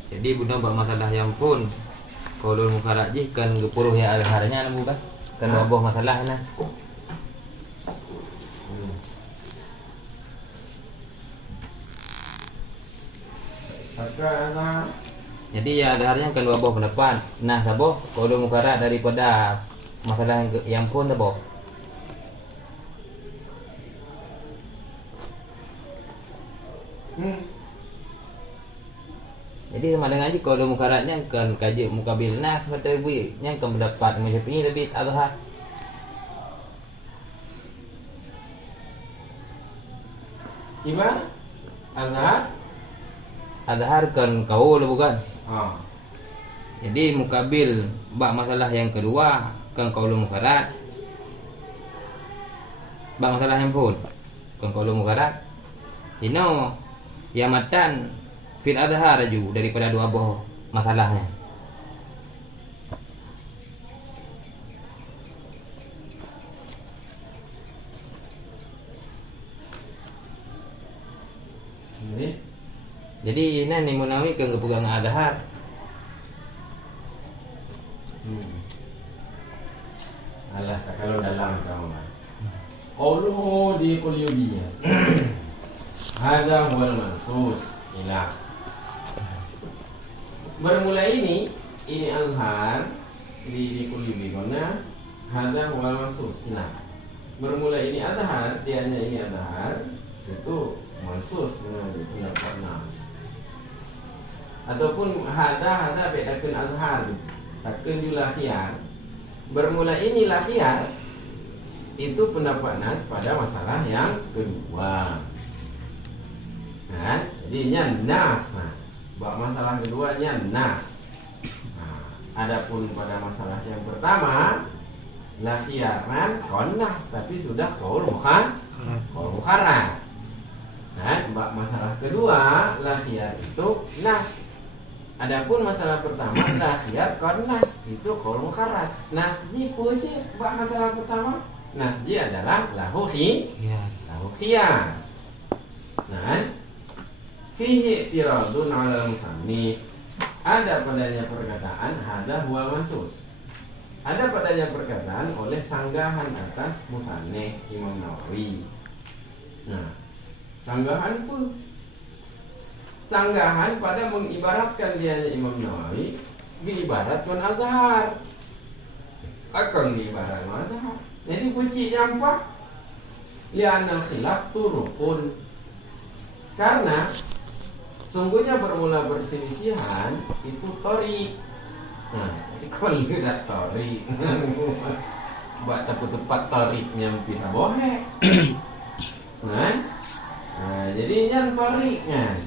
Jadi bunda buat masalah yang pun kalau mukaraji kan gepuruh ya adharnya bukan? Kan wabah masalah nah. Jadi ya adharnya kan wabah pendapat. Nah saboh kalau mukara daripada masalah yang pun saboh. Jadi sama dengan aja kalau mukaratnya kan kaji mukabil nah seperti ibu yang kan mendapat macam ini lebih adhar. Gimana? Azhar? Adhar kan kau lah bukan? Oh. Jadi mukabil bak masalah yang kedua kan kau lu mukarat. Bak masalah yang pun kan kau lu mukarat. Ino yamatan fil adhar aju daripada dua buah masalahnya. Jadi ini Munawi kan kepegang adhar. Alah kalau dalam kamu. Qauluhu di qulubiyya. Hadza huwal mansus ila. Bermula ini azhar di qulubiyya. Hadza huwal mansus ila. Bermula ini azhar, dianya ini azhar itu mansus benar pernah. Ataupun hadza bedakan azhar. Takkan di lahir. Bermula ini lahir itu pendapat nas pada masalah yang kedua. Nah, jadinya nas. Nah, masalah keduanya nas. Nah, adapun pada masalah yang pertama lahiran konas tapi sudah qaul mukharrar. Nah, masalah kedua lahir itu nas. Adapun masalah pertama lahir konas itu qaul mukharrar. Nasji puisi masalah pertama. Nasji adalah lahu khiyar. Nah, fihi tiradun 'ala al-musannif. Ada padanya perkataan hadza huwa mansus. Ada padanya perkataan oleh sanggahan atas musannif Imam Nawawi. Nah, sanggahan pun sanggahan pada mengibaratkan dia Imam Nawawi diibaratkan azhar. Akan diibaratkan azhar. Jadi kuncinya apa? Li'anal khilaf turukun. Karena sungguhnya bermula perselisihan itu tori. Nah, jadi kalau tidak tori, buat tepat toriknya kita bohe. Nah, jadinya toriknya.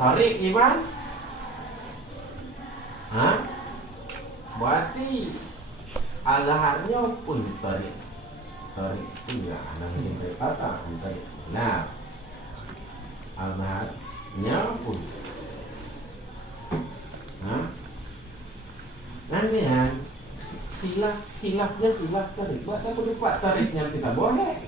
Torik gimana? Hah? Berarti azharnya pun tarik. Tarik itu ya nanti berkata tarik. Nah, azharnya pun. Hah? Nanti ya khilafnya tarik. Buat apa dapat tariknya kita boleh?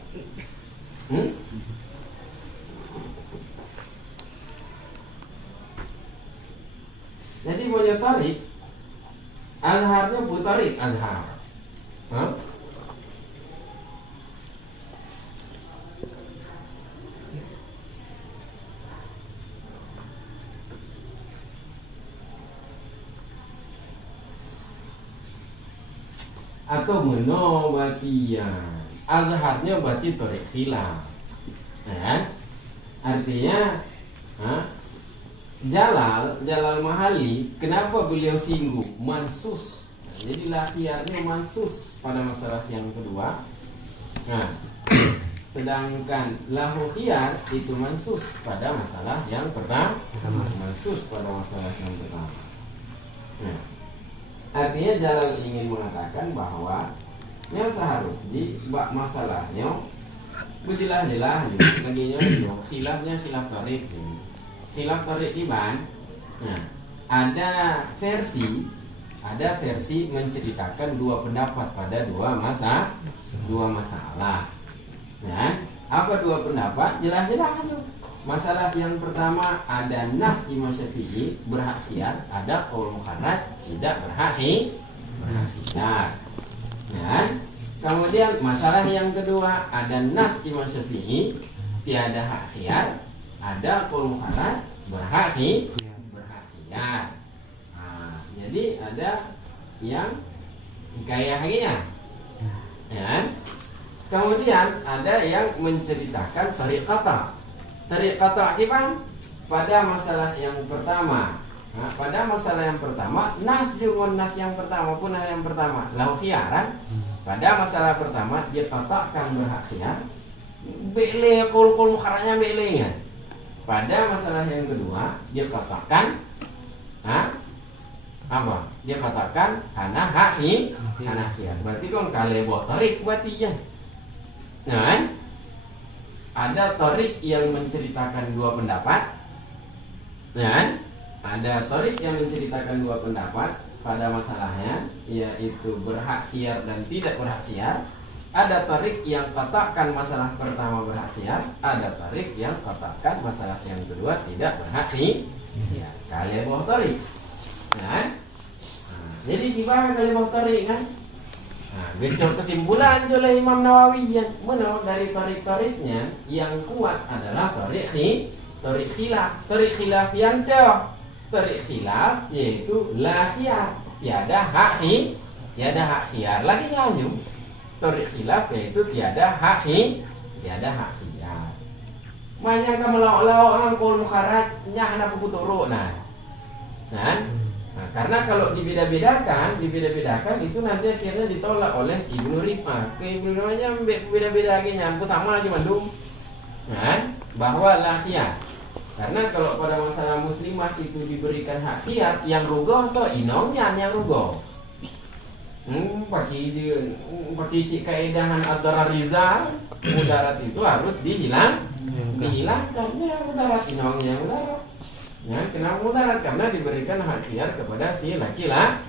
Jadi punya tarik azharnya pun tarik azhar. Hah? Atau menobatian azharnya berarti tarik khilaf. Artinya Jalal Mahali, kenapa beliau singgung mansus? Jadi lahirnya mansus pada masalah yang kedua. Nah, sedangkan lahu khiyar itu mansus pada masalah yang pertama. Mansus pada masalah yang pertama. Nah, artinya Jalal ingin mengatakan bahwa yang seharusnya masalahnya Jelas-jelas laginya khilafnya khilaf tarik. Khilaf tarik di mana? Nah, ada versi menceritakan dua pendapat pada dua masalah. Nah, apa dua pendapat? Jelas-jelas aja. Masalah yang pertama ada nas Imam Syafi'i berhak khiyar, ada qaul mukharraj tidak berhak khiyar. Nah, kemudian masalah yang kedua ada nas Imam Syafi'i tiada hak khiyar, ada qaul mukharraj berhak khiyar. Nah, jadi ada yang hikayahnya. Ya. Kemudian ada yang menceritakan tarik qata'. Tarik qata' gimana? Pada masalah yang pertama. Nah, pada masalah yang pertama, nas yang pertama pun yang pertama lahu khiyaran. Pada masalah pertama dia katakan berhak khiyar. Bele qaul mukharrajnya belenya. Pada masalah yang kedua dia katakan apa? Dia katakan hana hak khiyar. Berarti kan kalebo tarik berarti ya. Nah, ada tarik yang menceritakan dua pendapat. Dan ada tarik yang menceritakan dua pendapat pada masalahnya, yaitu berhak khiyar dan tidak berhak khiyar. Ada tarik yang katakan masalah pertama berhak khiyar, ada tarik yang katakan masalah yang kedua tidak berhak khiyar. Kalebo tarik. Nah, jadi gimana kalebo tarik kan? Nah, gecor kesimpulan oleh Imam Nawawi yang menurut dari tarik-tariknya yang kuat adalah tarik khilaf. Tarik khilaf yang tarik khilaf yaitu la khiyar, tiada hak khiyar. Lagi lanjut. Tarik khilaf yaitu tiada hak khiyar. Banyak kamu lauk-lauk qaul mukharraj nya hana puturu nah. Nah, karena kalau dibeda-bedakan itu nanti akhirnya ditolak oleh Ibnu Rif'ah. Ke Ibnu Rif'ahnya beda-beda lagi nyambut sama lagi mandum. Nah, bahwa la khiyar. Karena kalau pada masalah muslimah itu diberikan hak khiyar, yang rugo atau inongnya yang rugo. Pakai cik kaedahan ad-darar mudarat itu harus dihilangkan ya mudarat inongnya mudarat. Ya, kenapa mudarat? Karena diberikan hak khiyar kepada si laki-laki.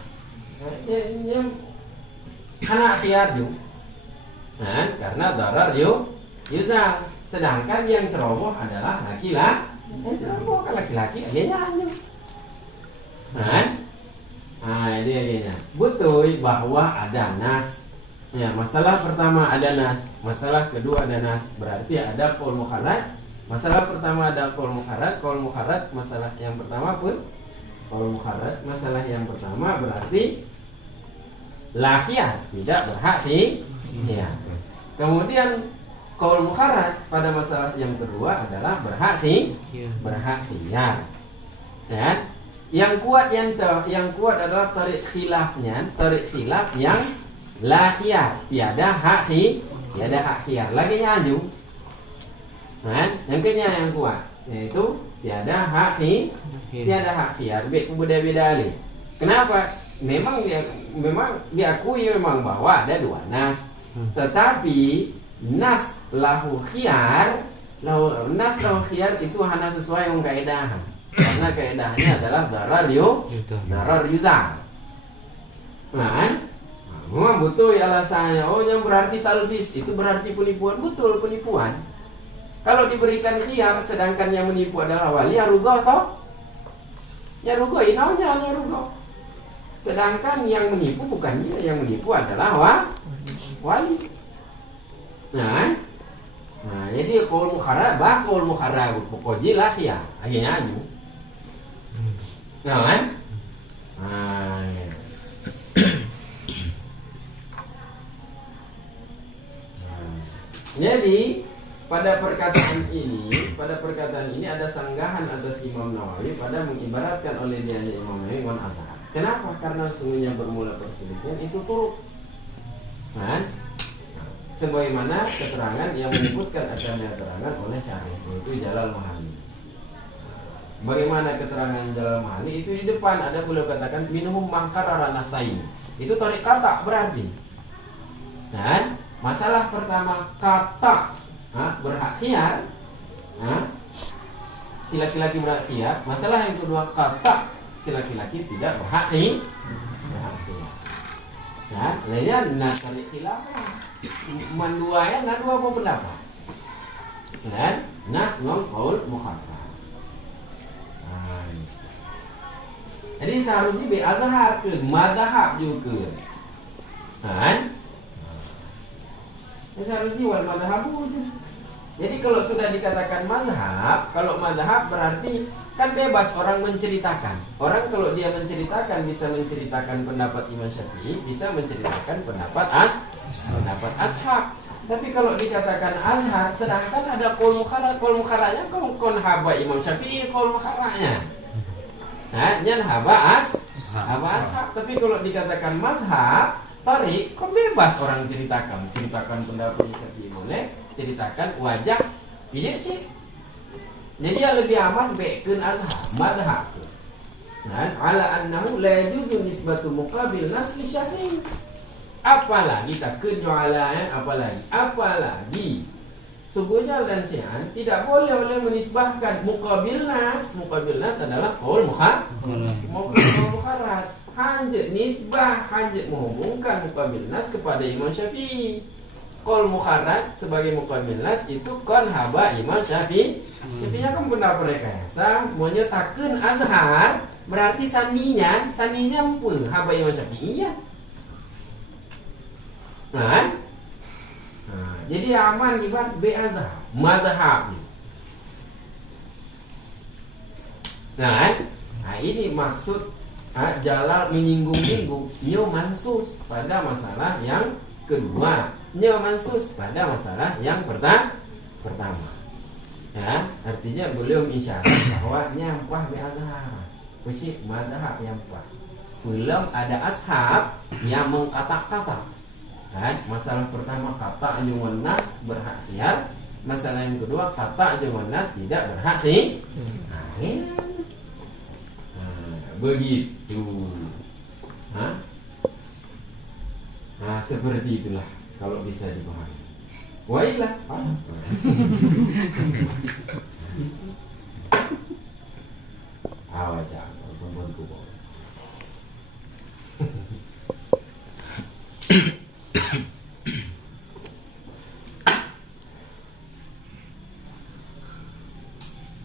Anak khiyar juga. Nah, karena darar yuzal. Sedangkan yang ceroboh adalah laki-laki. Yang ceroboh kan laki-laki adanya. Nah, ini adanya. Betul bahwa ada nas. Ya, masalah pertama ada nas, masalah kedua ada nas. Berarti ada qaul mukharraj. Masalah pertama ada qaul mukharraj, masalah yang pertama pun qaul mukharraj, masalah yang pertama berarti la khiyar, tidak berhak khiyar. Kemudian qaul mukharraj pada masalah yang kedua adalah berhak khiyar. Dan yang kuat adalah tarik khilaf yang la khiyar, tiada hak khiyar. Lagi nyaju. Nah, yang ketiga yang kuat yaitu tiada hak khiyar. Beda-beda ali. Kenapa? Memang diakui memang bahwa ada dua nas. Tetapi nas lahu khiyar itu hanya sesuai dengan kaedahan. Karena kaedahnya adalah darar yuzal. Nah, memang betul alasannya. Oh, yang berarti talbis itu berarti penipuan. Betul, penipuan. Kalau diberikan khiyar sedangkan yang menipu adalah wali, ya rugo toh? Ya rugo, inaunya ya rugo. Sedangkan yang menipu bukan dia, yang menipu adalah wali. Nah, jadi qaul mukharraj pokoknya lah khiyar. Akhirnya aja. Nah, jadi pada perkataan ini ada sanggahan atas Imam Nawawi pada mengibaratkan oleh dia Imam Nawawi wan azhar. Kenapa? Karena sesungguhnya bermula perselisihan itu turut. Nah, sebagaimana keterangan yang menyebutkan akan keterangan oleh syarih yaitu Jalal Mahali. Bagaimana keterangan Jalal Mahali itu di depan ada beliau katakan minhum mangkarara nasain. Itu tarik kata berarti. Nah, masalah pertama kata berhak khiyar. Si laki-laki berhak khiyar. Masalah yang kedua, kata si laki-laki tidak berhak khiyar. Lainnya nak tarik khilafah. Manduanya nak dua apa pendapat. Dan nas non qaul mukharrar. Jadi seharusnya bi azhar ke madhab juga. Seharusnya wal madhab. Jadi kalau sudah dikatakan mazhab, kalau mazhab berarti kan bebas orang menceritakan. Orang kalau dia menceritakan bisa menceritakan pendapat Imam Syafi'i, bisa menceritakan pendapat ashab. Tapi kalau dikatakan azhar, sedangkan ada qaul mukharrarnya kon haba Imam Syafi'i qaul mukharrarnya. Nyan haba ashab. Tapi kalau dikatakan mazhab, tarik kon bebas orang ceritakan pendapat Imam Syafi'i boleh, ceritakan wajah iya sih. Jadi yang lebih aman bekeun mazhab. Ala annahu la yajuzu nisbatu muqabil nas li syahrin. Apalagi takun jualan, apalagi Subuhnya dan Syi'an tidak boleh menisbahkan muqabil nas. Muqabil nas adalah qaul mukharrar. Hanjat nisbah, hanjat menghubungkan muqabil nas kepada Imam Syafi'i. Qaul mukharrar sebagai muqabil nas itu kon haba Imam Syafi'i. Syafi'inya kan benar rekayasa, maunya takun azhar, berarti saninya apa? Haba Imam Syafi'i ya. Jadi aman ibarat be'azhar madhab. Nah ini maksud Jalal menyinggung-nyinggung nyo mansus pada masalah yang kedua, nyo mansus pada masalah yang pertama. Ya, artinya belum isyarat bahwa nyampah be'azhar, mesti madhab nyampah. Belum ada ashab yang mengkata-kata. Masalah pertama kata anjuman nas berhak khiyar. Masalah yang kedua kata anjuman nas tidak berhak khiyar. Begitu. Seperti itulah kalau bisa dipahami. Wailah. Awas jangan pembantu bos.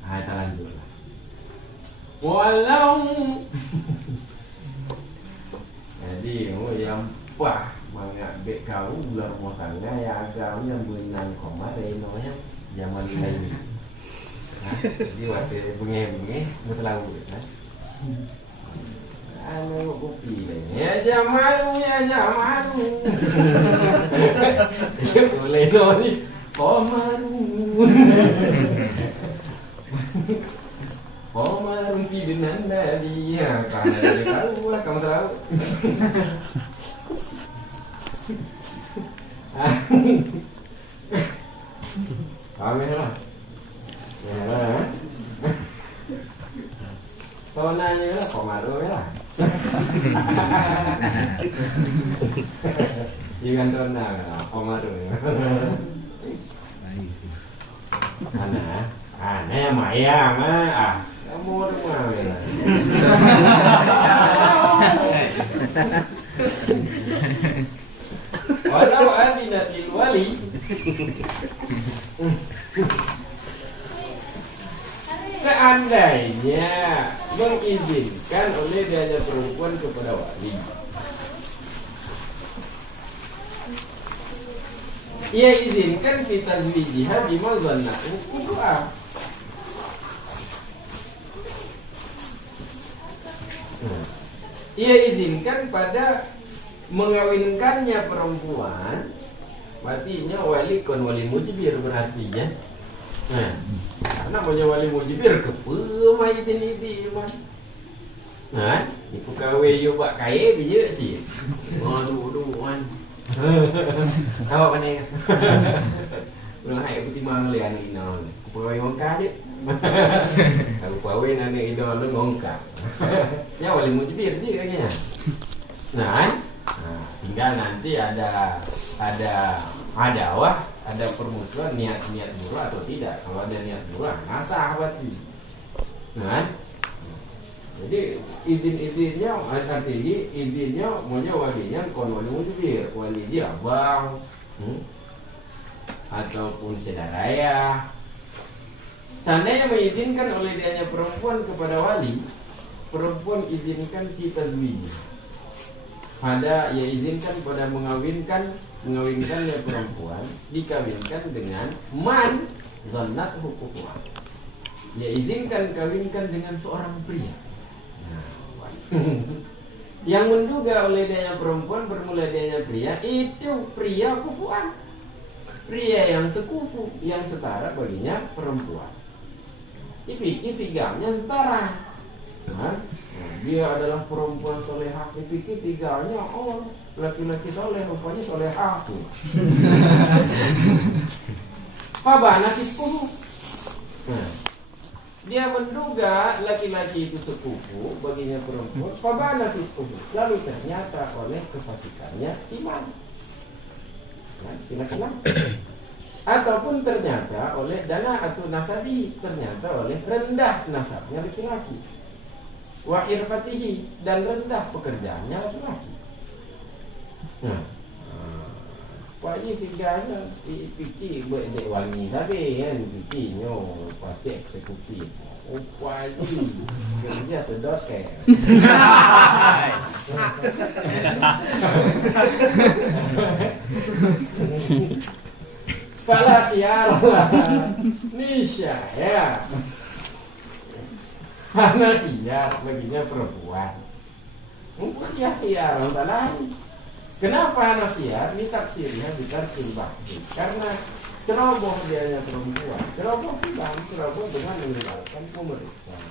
Kita lanjutlah. Walau jadi yang pah mengambil kau ular muatanya ya agamnya benang kemarin namanya zaman lain. Jadi waktu bengi berlalu kan. Anu kopi ya zaman. Boleh ni komaru. Komaru si denanda dia kan dia tahu lah kamu tahu. Amin lah. Ya. Tonanya lah komaru lah. Jangan tona komaru. Mana mayang kamu rumah walau adinatil wali seandainya mengizinkan oleh dia perempuan kepada wali, ia izinkan kita zwijihah bima zannahu kudu'ah. Ia izinkan pada mengawinkannya perempuan, artinya wali kon wali mujibir berarti ya. Karena punya wali mujibir kepemai ini man. Ibu kawe yo bak kae bija sih. Aduh man. Awak mana? Ulang hai putih mangli ane ino. Kupawe mongka je. Aku pawe ane ino lu ngongka. Ya wali mujibir je kayaknya. Tinggal nanti ada ada permusuhan niat murah atau tidak. Kalau ada niat murah, nasah berarti. Nah, jadi izin-izinnya artinya izinnya maunya walinya kon wali mujibir, wali dia abang, ataupun saudara ya. Seandainya mengizinkan oleh dianya perempuan kepada wali, perempuan izinkan kita zwiji. Ada ya izinkan pada mengawinkannya perempuan dikawinkan dengan man zannat hukukuha. Ya izinkan kawinkan dengan seorang pria. Yang menduga oleh dianya perempuan bermula dianya pria, itu pria kufuan, pria yang sekufu, yang setara baginya perempuan. Dipikir tiganya setara. Dia adalah perempuan solehah, dipikir tiganya laki-laki soleh, rupanya solehah tuh. Fabana fiskuhu. Dia menduga laki-laki itu sepupu baginya perempuan. Fabana fiskuhu. Lalu ternyata oleh kefasikannya iman. Silakan. Ataupun ternyata oleh dana atau nasabi, ternyata oleh rendah nasabnya laki-laki. Wa irfatihi, dan rendah pekerjaannya laki-laki. Pokoknya tiganya pikir buat dek wangi tadi kan, pikirnya pasti eksekusi. Pokoknya kerja terdoke. Fala tiara Nisha ya. Karena dia baginya perempuan. Mungkin dia orang lain. Kenapa anak dia? Ini taksirnya ditarsil bakti. Karena ceroboh dianya perempuan. Ceroboh dengan meninggalkan pemeriksaan.